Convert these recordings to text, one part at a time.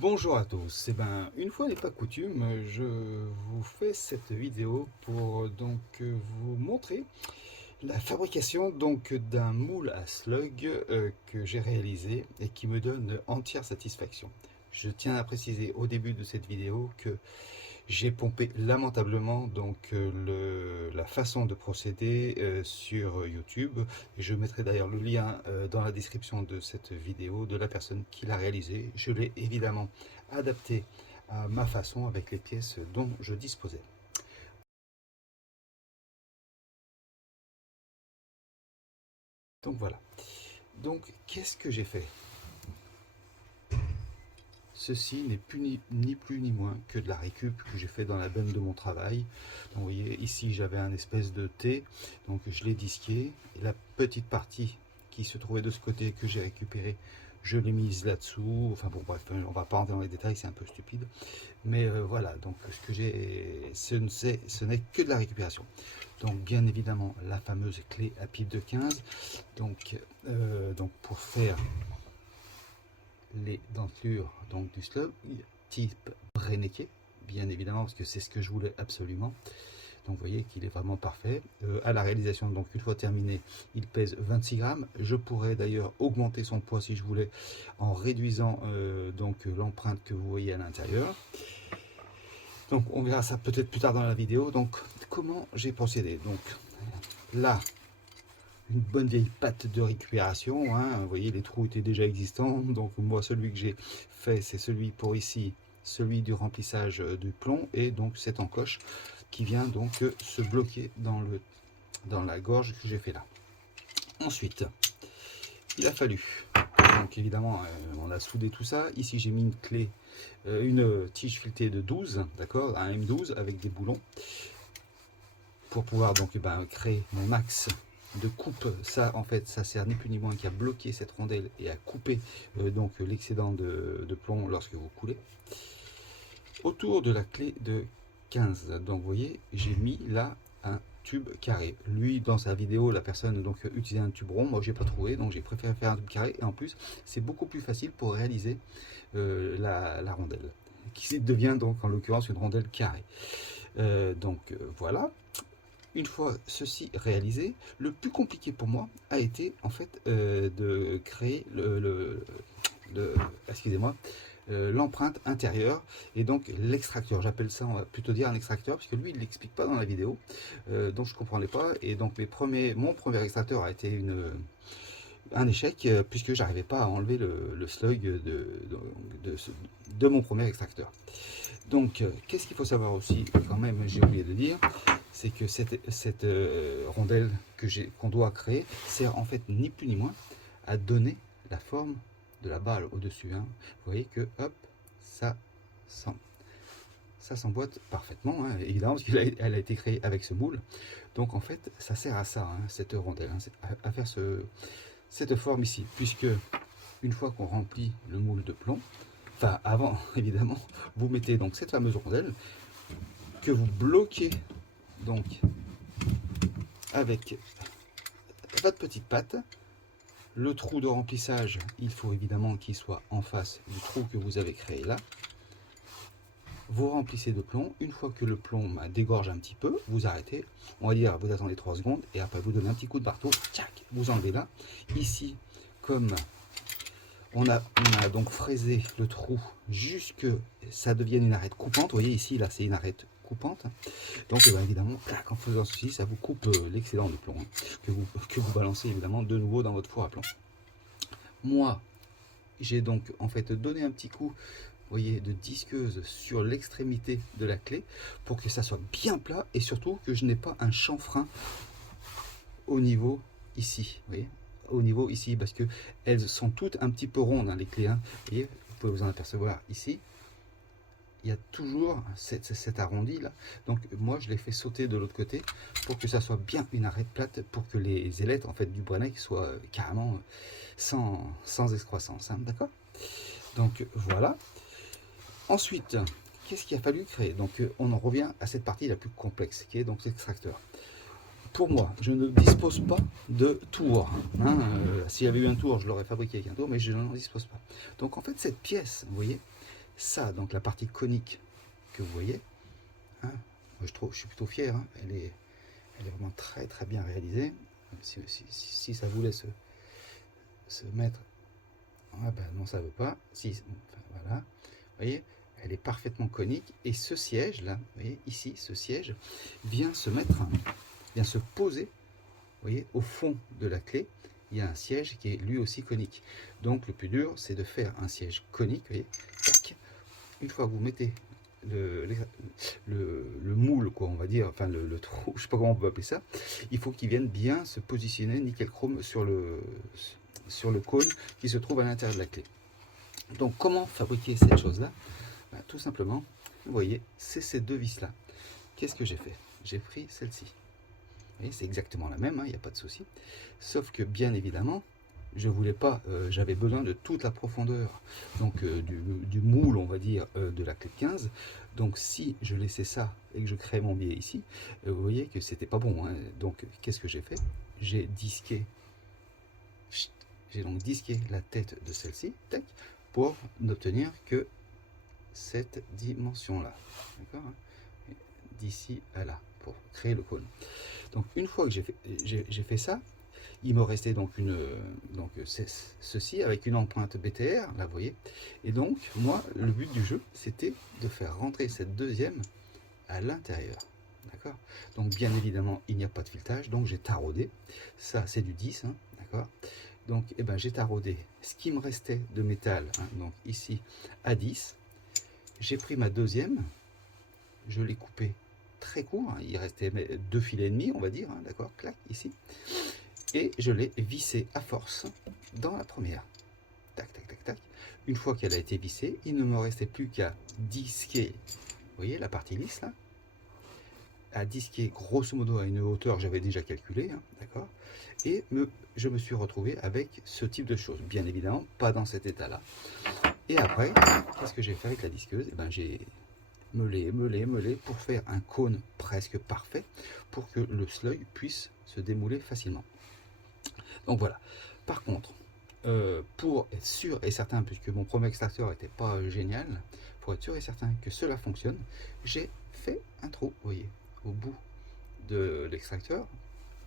Bonjour à tous. Une fois n'est pas coutume, je vous fais cette vidéo pour vous montrer la fabrication d'un moule à slug que j'ai réalisé et qui me donne entière satisfaction. Je tiens à préciser au début de cette vidéo que j'ai pompé lamentablement la façon de procéder sur YouTube. Et je mettrai d'ailleurs le lien dans la description de cette vidéo de la personne qui l'a réalisé. Je l'ai évidemment adapté à ma façon avec les pièces dont je disposais. Donc voilà. Donc qu'est-ce que j'ai fait? Ceci n'est ni plus ni moins que de la récup que j'ai fait dans la benne de mon travail. Donc vous voyez ici j'avais un espèce de T, donc je l'ai disqué, et la petite partie qui se trouvait de ce côté que j'ai récupéré, je l'ai mise là-dessous. Enfin bon bref, on va pas rentrer dans les détails, c'est un peu stupide. Mais voilà, donc ce que j'ai, ce n'est que de la récupération. Donc bien évidemment la fameuse clé à pipe de 15, donc pour faire les dentures du slug type Brenneké, bien évidemment, parce que c'est ce que je voulais absolument. Donc vous voyez qu'il est vraiment parfait. À la réalisation, donc une fois terminé, il pèse 26 grammes. Je pourrais d'ailleurs augmenter son poids si je voulais en réduisant l'empreinte que vous voyez à l'intérieur. Donc on verra ça peut-être plus tard dans la vidéo. Donc comment j'ai procédé? Donc là, une bonne vieille patte de récupération, hein. Vous voyez, les trous étaient déjà existants. Donc moi, celui que j'ai fait, c'est celui pour ici, celui du remplissage du plomb, et donc cette encoche qui vient donc se bloquer dans la gorge que j'ai fait là. Ensuite, il a fallu, donc évidemment, on a soudé tout ça. Ici, j'ai mis une clé, une tige filetée de 12, d'accord, un M12 avec des boulons pour pouvoir créer mon max de coupe. Ça en fait ça sert ni plus ni moins qu'à bloquer cette rondelle et à couper l'excédent de plomb lorsque vous coulez autour de la clé de 15. Donc vous voyez, j'ai mis là un tube carré. Lui, dans sa vidéo, la personne utilisait un tube rond. Moi j'ai pas trouvé, donc j'ai préféré faire un tube carré, et en plus c'est beaucoup plus facile pour réaliser la rondelle qui devient donc en l'occurrence une rondelle carrée. Voilà. Une fois ceci réalisé, le plus compliqué pour moi a été en fait de créer excusez-moi, l'empreinte intérieure et donc l'extracteur. J'appelle ça, on va plutôt dire un extracteur, parce que lui il ne l'explique pas dans la vidéo, donc je ne comprenais pas. Et donc mon premier extracteur a été un échec, puisque j'arrivais pas à enlever le slug de mon premier extracteur. Donc qu'est-ce qu'il faut savoir aussi, quand même, j'ai oublié de dire, c'est que cette rondelle qu'on doit créer sert en fait ni plus ni moins à donner la forme de la balle au-dessus, hein. Vous voyez que hop, ça s'emboîte parfaitement, hein, évidemment, parce qu'elle a été créée avec ce moule. Donc en fait, ça sert à ça, hein, cette rondelle, hein, à faire cette forme ici, puisque une fois qu'on remplit le moule de plomb, enfin avant évidemment, vous mettez donc cette fameuse rondelle que vous bloquez donc avec votre petite patte. Le trou de remplissage, il faut évidemment qu'il soit en face du trou que vous avez créé là. Vous remplissez de plomb. Une fois que le plomb dégorge un petit peu, vous arrêtez, on va dire, vous attendez 3 secondes, et après vous donnez un petit coup de marteau, tchac, vous enlevez là. Ici, comme on a donc fraisé le trou jusque ça devienne une arête coupante, vous voyez ici, là c'est une arête coupante, donc évidemment, en faisant ceci, ça vous coupe l'excédent de plomb, hein, que vous balancez évidemment de nouveau dans votre four à plomb. Moi, j'ai donc en fait donné un petit coup, vous voyez, de disqueuse sur l'extrémité de la clé pour que ça soit bien plat, et surtout que je n'ai pas un chanfrein au niveau ici, vous voyez, au niveau ici, parce que elles sont toutes un petit peu rondes, hein, les clés, hein. Vous voyez, vous pouvez vous en apercevoir ici, il y a toujours cet arrondi là. Donc moi je l'ai fait sauter de l'autre côté pour que ça soit bien une arête plate, pour que les ailettes en fait du Brenneck soient carrément sans excroissance, hein, d'accord. Donc voilà. Ensuite, qu'est-ce qu'il a fallu créer? Donc on en revient à cette partie la plus complexe, qui est donc l'extracteur. Pour moi, je ne dispose pas de tour, hein. S'il y avait eu un tour, je l'aurais fabriqué avec un tour, mais je n'en dispose pas. Donc en fait, cette pièce, vous voyez, ça, donc la partie conique que vous voyez, hein, moi je suis plutôt fier, hein, elle est vraiment très très bien réalisée. Si ça voulait se mettre, ah ben non ça veut pas, si, enfin, voilà, vous voyez, elle est parfaitement conique, et ce siège là, vous voyez ici, ce siège vient se mettre, vient se poser, vous voyez, au fond de la clé. Il y a un siège qui est lui aussi conique. Donc le plus dur, c'est de faire un siège conique, vous voyez, tac. Une fois que vous mettez le moule, quoi, on va dire, enfin le trou, je sais pas comment on peut appeler ça, il faut qu'il vienne bien se positionner nickel chrome sur le cône qui se trouve à l'intérieur de la clé. Donc comment fabriquer cette chose-là? Ben, tout simplement, vous voyez, c'est ces deux vis-là. Qu'est-ce que j'ai fait? J'ai pris celle-ci. C'est exactement la même, il n'y a pas de souci. Sauf que bien évidemment, je voulais pas, j'avais besoin de toute la profondeur, donc du moule, on va dire, de la clé de 15. Donc si je laissais ça et que je créais mon biais ici, vous voyez que c'était pas bon, hein. Donc qu'est-ce que j'ai fait? J'ai donc disqué la tête de celle-ci, tac, pour n'obtenir que cette dimension-là, d'accord, hein, d'ici à là, pour créer le cône. Donc une fois que j'ai fait ça, il me restait donc ceci avec une empreinte BTR, là vous voyez. Et donc moi, le but du jeu, c'était de faire rentrer cette deuxième à l'intérieur. D'accord. Donc bien évidemment, il n'y a pas de filetage, donc j'ai taraudé. Ça, c'est du 10, hein, d'accord. Donc eh ben, j'ai taraudé ce qui me restait de métal, hein, donc ici à 10. J'ai pris ma deuxième, je l'ai coupé très court, hein, il restait 2 filets et demi, on va dire, hein, d'accord, clac, ici. Et je l'ai vissé à force dans la première. Tac, tac, tac, tac. Une fois qu'elle a été vissée, il ne me restait plus qu'à disquer, vous voyez, la partie lisse, là, à disquer grosso modo à une hauteur, j'avais déjà calculé, hein, d'accord. Et je me suis retrouvé avec ce type de choses. Bien évidemment, pas dans cet état-là. Et après, qu'est-ce que j'ai fait avec la disqueuse? Eh ben, j'ai meulé pour faire un cône presque parfait pour que le slug puisse se démouler facilement. Donc voilà. Par contre, pour être sûr et certain, puisque mon premier extracteur n'était pas génial, pour être sûr et certain que cela fonctionne, j'ai fait un trou, vous voyez, au bout de l'extracteur,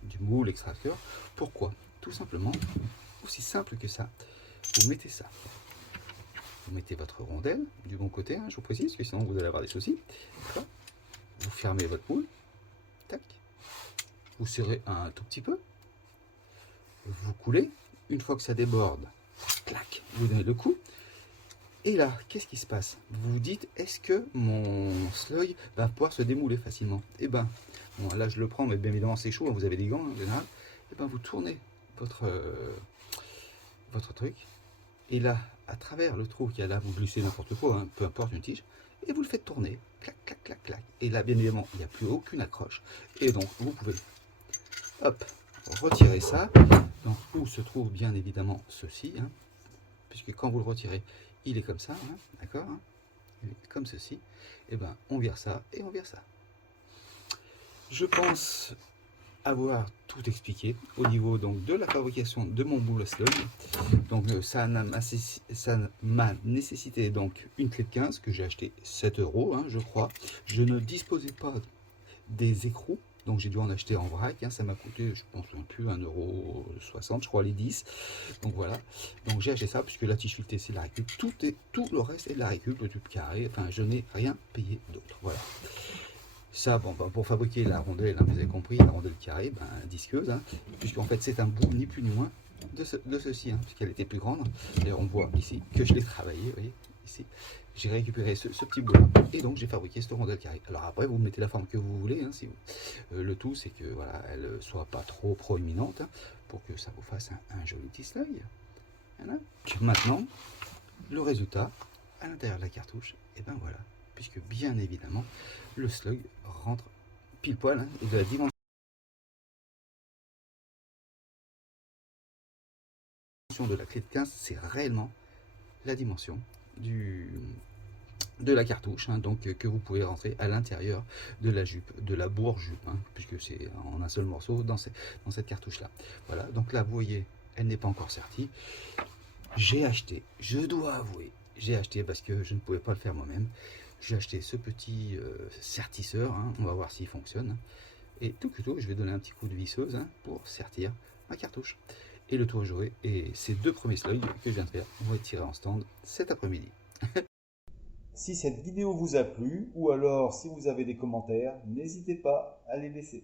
du moule extracteur. Pourquoi? Tout simplement, aussi simple que ça, vous mettez ça. Vous mettez votre rondelle du bon côté, hein, je vous précise, parce que sinon vous allez avoir des soucis. Vous fermez votre moule, tac. Vous serrez un tout petit peu, vous coulez. Une fois que ça déborde, clac, vous donnez le coup. Et là, qu'est-ce qui se passe? Vous vous dites, est-ce que mon slug va pouvoir se démouler facilement? Et ben, bon, là je le prends, mais bien évidemment c'est chaud, vous avez des gants en général. Et ben vous tournez votre truc, et là, à travers le trou qu'il y a là, vous glissez n'importe quoi, hein, peu importe, une tige, et vous le faites tourner, clac, clac, clac, clac. Et là, bien évidemment, il n'y a plus aucune accroche. Et donc, vous pouvez, hop, retirer ça. Donc, où se trouve bien évidemment ceci, hein, puisque quand vous le retirez, il est comme ça, hein, d'accord, hein, il est comme ceci. Et ben, on vire ça et on vire ça. Je pense avoir tout expliqué au niveau donc de la fabrication de mon moule à slug. Donc ça m'a nécessité donc une clé de 15 que j'ai acheté 7 €, hein, je crois. Je ne disposais pas des écrous, donc j'ai dû en acheter en vrac, hein, ça m'a coûté, je pense plus, 1,60 €, je crois, les 10. Donc voilà, donc j'ai acheté ça puisque la tige filetée c'est de la récup, tout le reste est de la récup, le tube carré, enfin je n'ai rien payé d'autre. Voilà. Ça, bon, ben, pour fabriquer la rondelle, hein, vous avez compris, la rondelle carrée, ben, disqueuse, hein, puisqu'en fait c'est un bout ni plus ni moins de ceci, hein, puisqu'elle était plus grande. Et on voit ici que je l'ai travaillé, vous voyez, ici. J'ai récupéré ce petit bout là, et donc j'ai fabriqué cette rondelle carrée. Alors après, vous mettez la forme que vous voulez, hein, si vous, le tout c'est que voilà, elle soit pas trop proéminente, hein, pour que ça vous fasse un joli petit slug. Voilà. Maintenant, le résultat à l'intérieur de la cartouche, et ben voilà, puisque bien évidemment le slug rentre pile poil, hein, et de la dimension de la clé de 15, c'est réellement la dimension de la cartouche, hein, donc que vous pouvez rentrer à l'intérieur de la jupe, de la bourre-jupe, hein, puisque c'est en un seul morceau dans cette cartouche là. Voilà, donc là vous voyez, elle n'est pas encore sortie. J'ai acheté, je dois avouer, j'ai acheté, parce que je ne pouvais pas le faire moi-même, j'ai acheté ce petit sertisseur, hein, on va voir s'il fonctionne. Et tout plutôt, je vais donner un petit coup de visseuse hein, pour sertir ma cartouche. Et le tour est joué. Et ces deux premiers slugs que je viens de faire vont être tirés en stand cet après-midi. Si cette vidéo vous a plu ou alors si vous avez des commentaires, n'hésitez pas à les laisser.